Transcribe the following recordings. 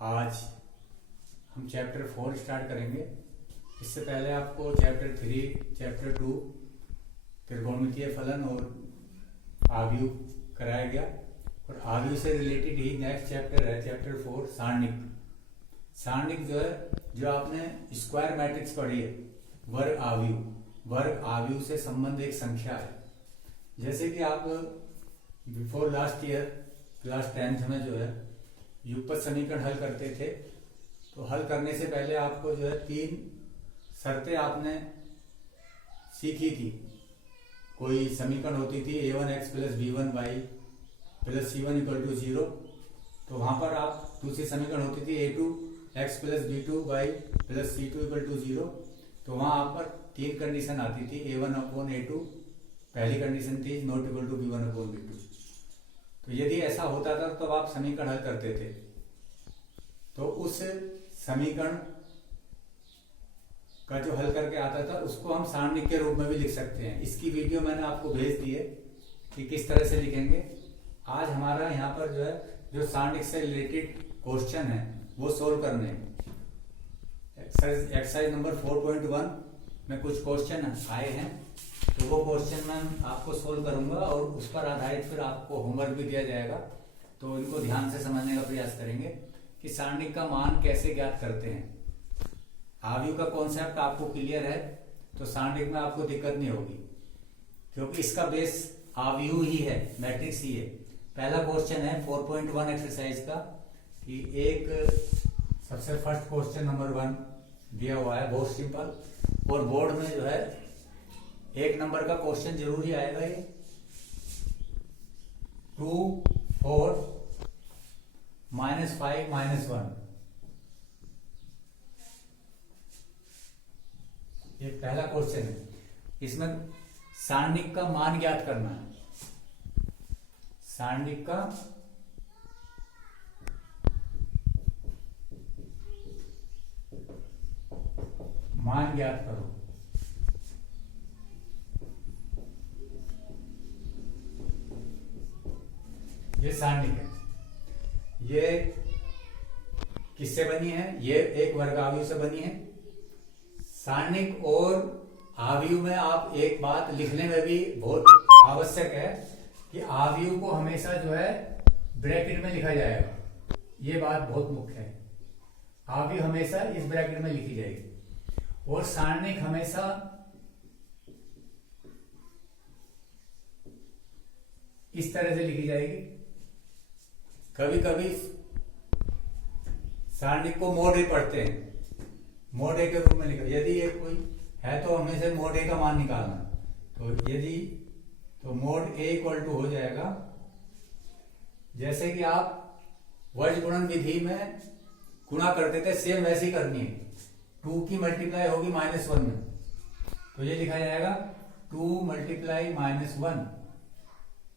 आज हम chapter 4 start करेंगे। इससे पहले आपको चैप्टर 3, चैप्टर 2 त्रिकोणमितीय फलन और आव्यूह कराया गया, और आव्यूह से रिलेटेड ही नेक्स्ट चैप्टर है चैप्टर 4 सारणिक। सारणिक जो है, जो आपने स्क्वायर मैट्रिक्स पढ़ी है, वर्ग आव्यूह से संबंध एक संख्या है। जैसे कि आप before last year class 10th में जो है युगपत समीकरण हल करते थे, तो हल करने से पहले आपको जो है 3 शर्तें आपने सीखी थी। कोई समीकरण होती थी a1x + b1y + c1 = 0, तो वहां पर आप दूसरी समीकरण होती थी a2x + b2y + c2 = 0, तो वहां आप पर 3 कंडीशन आती थी। a1/a2 पहली कंडीशन थी नॉट इक्वल टू b1/b2। तो यदि ऐसा होता था तो आप समीकरण हल करते थे, तो उस समीकरण का जो हल करके आता था उसको हम सारणिक के रूप में भी लिख सकते हैं। इसकी वीडियो मैंने आपको भेज दी है कि किस तरह से लिखेंगे। आज हमारा यहाँ पर जो है, जो सारणिक से रिलेटेड क्वेश्चन है वो सोल्व करने हैं। एक्सरसाइज नंबर 4.1 में कुछ क्वेश्चन आए हैं, तो वो क्वेश्चन मैं आपको सोल्व करूंगा और उस पर आधारित फिर आपको होमवर्क भी दिया जाएगा। तो इनको ध्यान से समझने का प्रयास करेंगे कि सारणिक का मान कैसे ज्ञात करते हैं। आव्यूह का कॉन्सेप्ट आपको क्लियर है तो सारणिक में आपको दिक्कत नहीं होगी, क्योंकि इसका बेस आव्यूह ही है, मैट्रिक्स ही है। पहला क्वेश्चन है 4.1 एक्सरसाइज का, कि एक सबसे फर्स्ट क्वेश्चन नंबर 1 दिया हुआ है, बहुत सिंपल, और बोर्ड में जो है 1 नंबर का क्वेश्चन जरूरी आएगा। ये 2, 4, -5, -1, ये पहला क्वेश्चन है। इसमें सारणिक का मान ज्ञात करना है। सारणिक का मान ज्ञात करो। ये सारणिक है। ये किससे बनी है? ये एक वर्ग आव्यूह से बनी है। सारणिक और आव्यूह में आप एक बात लिखने में भी बहुत आवश्यक है कि आव्यूह को हमेशा जो है ब्रैकेट में लिखा जाएगा। ये बात बहुत मुख्य है। आव्यूह हमेशा इस ब्रैकेट में लिखी जाएगी और सारणिक हमेशा इस तरह से लिखी जाएगी। कभी कभी सारणिक को मोड ए पढ़ते हैं, मोड ए के रूप में लिखा। यदि ये कोई है तो हमें मोड ए का मान निकालना, तो यदि तो मोड ए इक्वल टू हो जाएगा, जैसे कि आप वर्ज गुणन विधि में गुणा करते थे, सेम वैसे ही करनी है। 2 की मल्टीप्लाई होगी -1 में, तो ये लिखा जाएगा 2 × -1।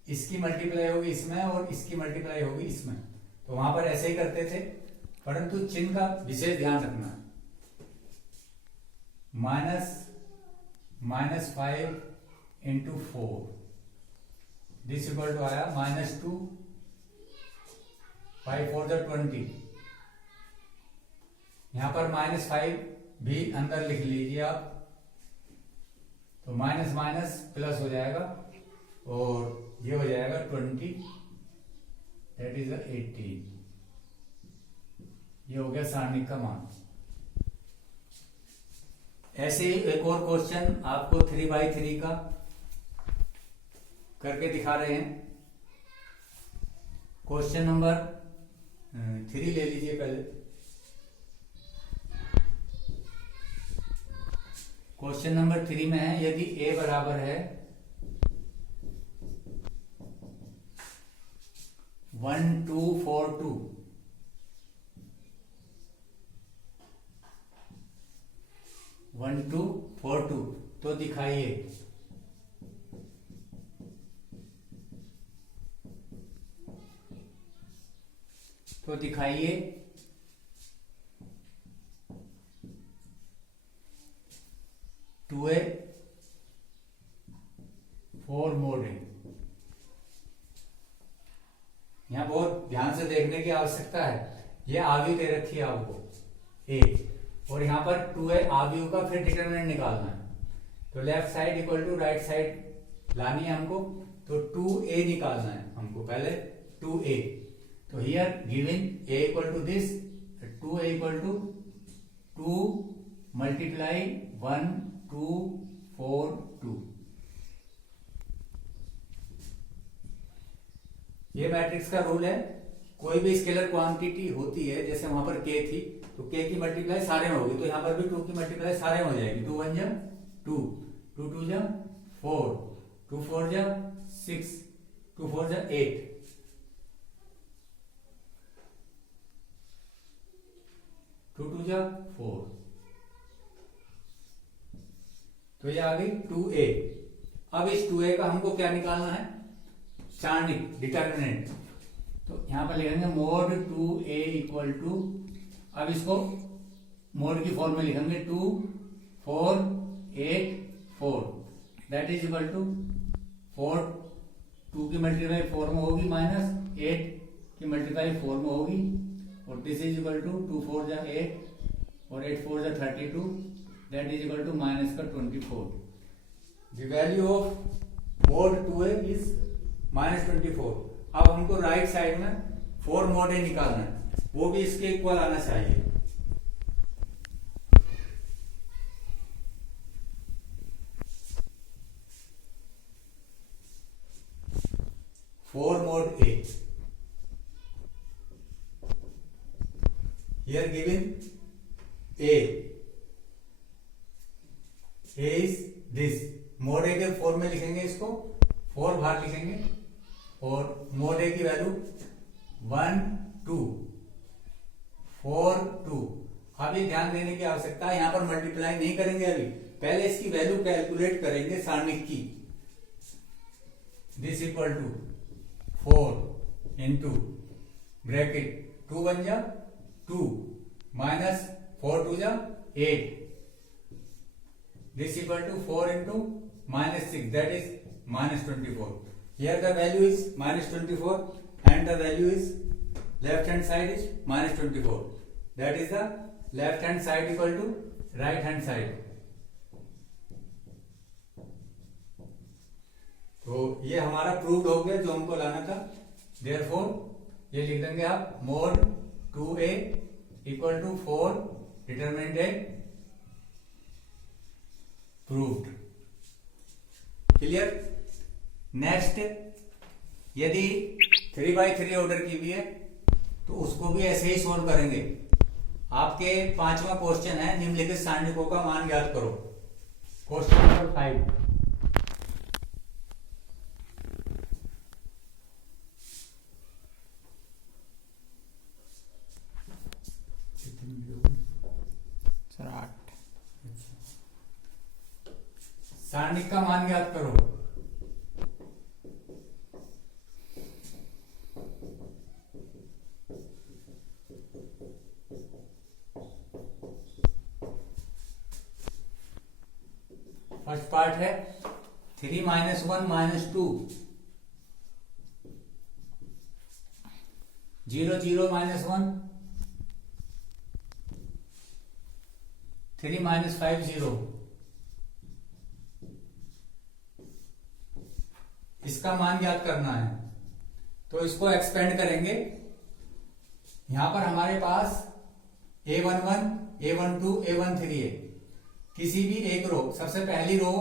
इसकी मल्टीप्लाई होगी इसमें और इसकी मल्टीप्लाई होगी इसमें, तो वहां पर ऐसे ही करते थे, परंतु चिन्ह का विशेष ध्यान रखना है। -5 × 4 दिस इक्वल टू आया -2, 5 4 20। यहां पर -5 भी अंदर लिख लीजिए आप, तो माइनस माइनस प्लस हो जाएगा और ये हो जाएगा 20, दैट इज 18। ये हो गया सारणिक का मान। ऐसे ही एक और क्वेश्चन आपको 3/3 का करके दिखा रहे हैं। क्वेश्चन नंबर 3 ले लीजिए पहले। क्वेश्चन नंबर 3 में है, यदि a बराबर है 1 2 4 2, तो दिखाइए दिखाइए 2a 4 मोड ए। यहाँ बहुत ध्यान से देखने की आवश्यकता है ये आव्यूह दे रखी है आपको ए, और यहाँ पर 2 है आव्यूह का, फिर डिटरमिनेंट निकालना है। तो left side equal to right side लानी है हमको, तो 2a निकालना है हमको पहले 2a। तो here given a equal to this, 2a equal to 2 multiply 1 2 4 2। ये मैट्रिक्स का रूल है, कोई भी स्केलर क्वांटिटी होती है, जैसे वहां पर k थी तो k की मल्टीप्लाई सारे में होगी, तो यहां पर भी 2 की मल्टीप्लाई सारे में हो जाएगी। 2 1 जा 2, 2 2 जा 4, 2 4 जा 6, 2 4 जा 8, 2 2 जा 4। तो ये आ गई 2a। अब इस 2a का हमको क्या निकालना है, सारणिक डिटर्मिनेंट। तो यहां पर लिखेंगे मोड 2a इक्वल टू, अब इसको मोड की फॉर्म में लिखेंगे 2 4 8 4, दैट इज इक्वल टू 4, 2 की मल्टीप्लाई 4 में होगी माइनस 8 की मल्टीप्लाई 4 में होगी, और दिस इज इक्वल टू 2 4 जा 8 और 8 4 जा 32, that is equal to minus का 24। The value of mod 2a is minus 24। अब हमको राइट साइड में 4 मोड a निकालना है, वो भी इसके इक्वल आना चाहिए। Mode a here given a is this, mode a के फॉर्म में लिखेंगे, इसको 4 बार लिखेंगे, और मोड a की वैल्यू 1 2 4 2। अब ये ध्यान देने की आवश्यकता है, यहां पर मल्टीप्लाई नहीं करेंगे, अभी पहले इसकी वैल्यू कैलकुलेट करेंगे सारणिक की। This equal to 4 into bracket 2 1 जा 2 माइनस 4 2 जा 8, this equal to 4 into minus 6, that is minus 24। Here the value is minus 24 and the value is left hand side is minus 24. That is the left hand side equal to right hand side. तो ये हमारा proved हो गया जो हमको लाना था। Therefore ये लिख देंगे आप mod 2a equal to 4 determinant है प्रूव्ड। क्लियर। नेक्स्ट, यदि 3x3 ऑर्डर की भी है तो उसको भी ऐसे ही सोल्व करेंगे। आपके 5वां क्वेश्चन है निम्नलिखित सारणिकों का मान ज्ञात करो। Question number 5। सर 8। सारणिक का मान ज्ञात करो। फर्स्ट पार्ट है 3 - 1 - 2, 0 0 - 1, 3 - 5 0। इसका मान ज्ञात करना है, तो इसको एक्सपेंड करेंगे। यहां पर हमारे पास A11 A12 A13 है। किसी भी एक रो, सबसे पहली रो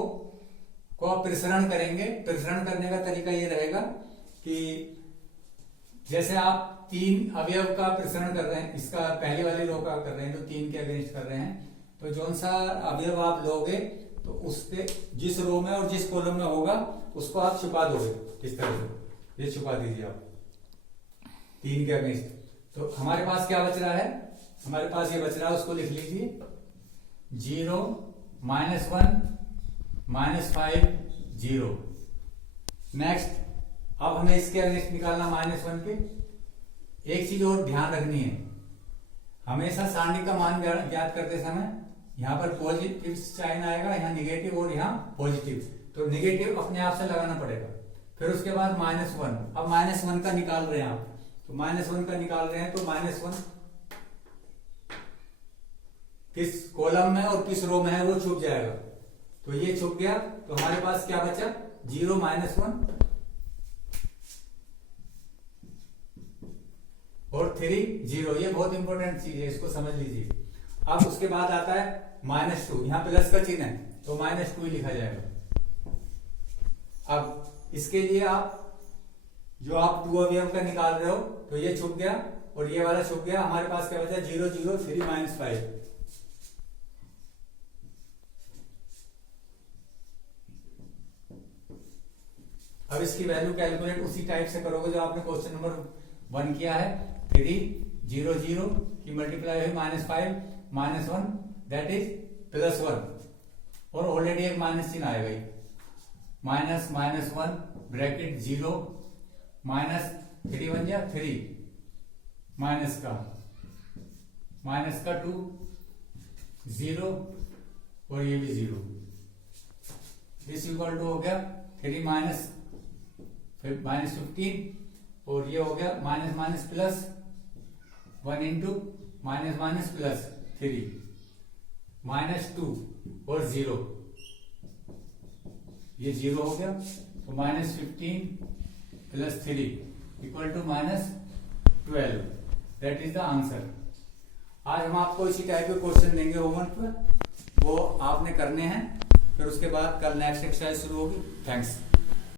को आप प्रसरण करेंगे। प्रसरण करने का तरीका ये रहेगा कि जैसे आप 3 अवयव का प्रसरण कर रहे हैं, इसका पहली वाली रो का कर रहे हैं तो 3 के अगेंस्ट कर रहे हैं, तो जौन सा अवयव आप लोगे तो उसके जिस रो में और जिस कॉलम में होगा उसको आप छुपा दोगे। इस तरह से ये छुपा दीजिए आप 3 के अगेंस्ट। तो हमारे पास क्या बच रहा है, हमारे पास ये बच रहा है, उसको लिख लीजिए 0 - 1 - 5 0। नेक्स्ट, अब हमें इसके अगेंस्ट निकालना -1 के। एक चीज और ध्यान रखनी है, हमेशा सारणी का मान ज्ञात करते समय यहाँ पर पॉजिटिव साइन आएगा, यहाँ निगेटिव और यहाँ पॉजिटिव, तो निगेटिव अपने आप से लगाना पड़ेगा। फिर उसके बाद -1। अब -1 का निकाल रहे हैं आप, तो -1 का निकाल रहे हैं तो -1 किस कॉलम में और किस रो में है वो छुप जाएगा। तो ये छुप गया, तो हमारे पास क्या बचा, 0 -1 और 3 0। ये बहुत इंपॉर्टेंट चीज है, इसको समझ लीजिए। अब उसके बाद आता है -2, यहां प्लस का चिन्ह है तो -2 लिखा जाएगा। अब इसके लिए आप जो आप 2 अवयव का निकाल रहे हो, तो ये छुप गया और ये वाला छुप गया। हमारे पास क्या बचा, 0 0 3 -5। अब इसकी वैल्यू कैलकुलेट उसी टाइप से करोगे जो आपने क्वेश्चन नंबर 1 किया है। 3 0 0 की मल्टीप्लाई हुई -5 -1 दैट इज +1 और ऑलरेडी एक माइनस चिन्ह आएगा, -1 ब्रैकेट 0 -3 बन गया 3 माइनस का 2 0 और ये भी 0। दिस इक्वल टू हो गया 3 -15 और ये हो गया minus plus 1 into minus plus 3 -2 और 0, ये 0 हो गया। तो -15 plus 3 equal to -12, that is the answer. आज हम आपको इसी टाइप के क्वेश्चन देंगे होमवर्क पर, वो आपने करने हैं। फिर उसके बाद कल नेक्स्ट एक्सरसाइज शुरू होगी। थैंक्स।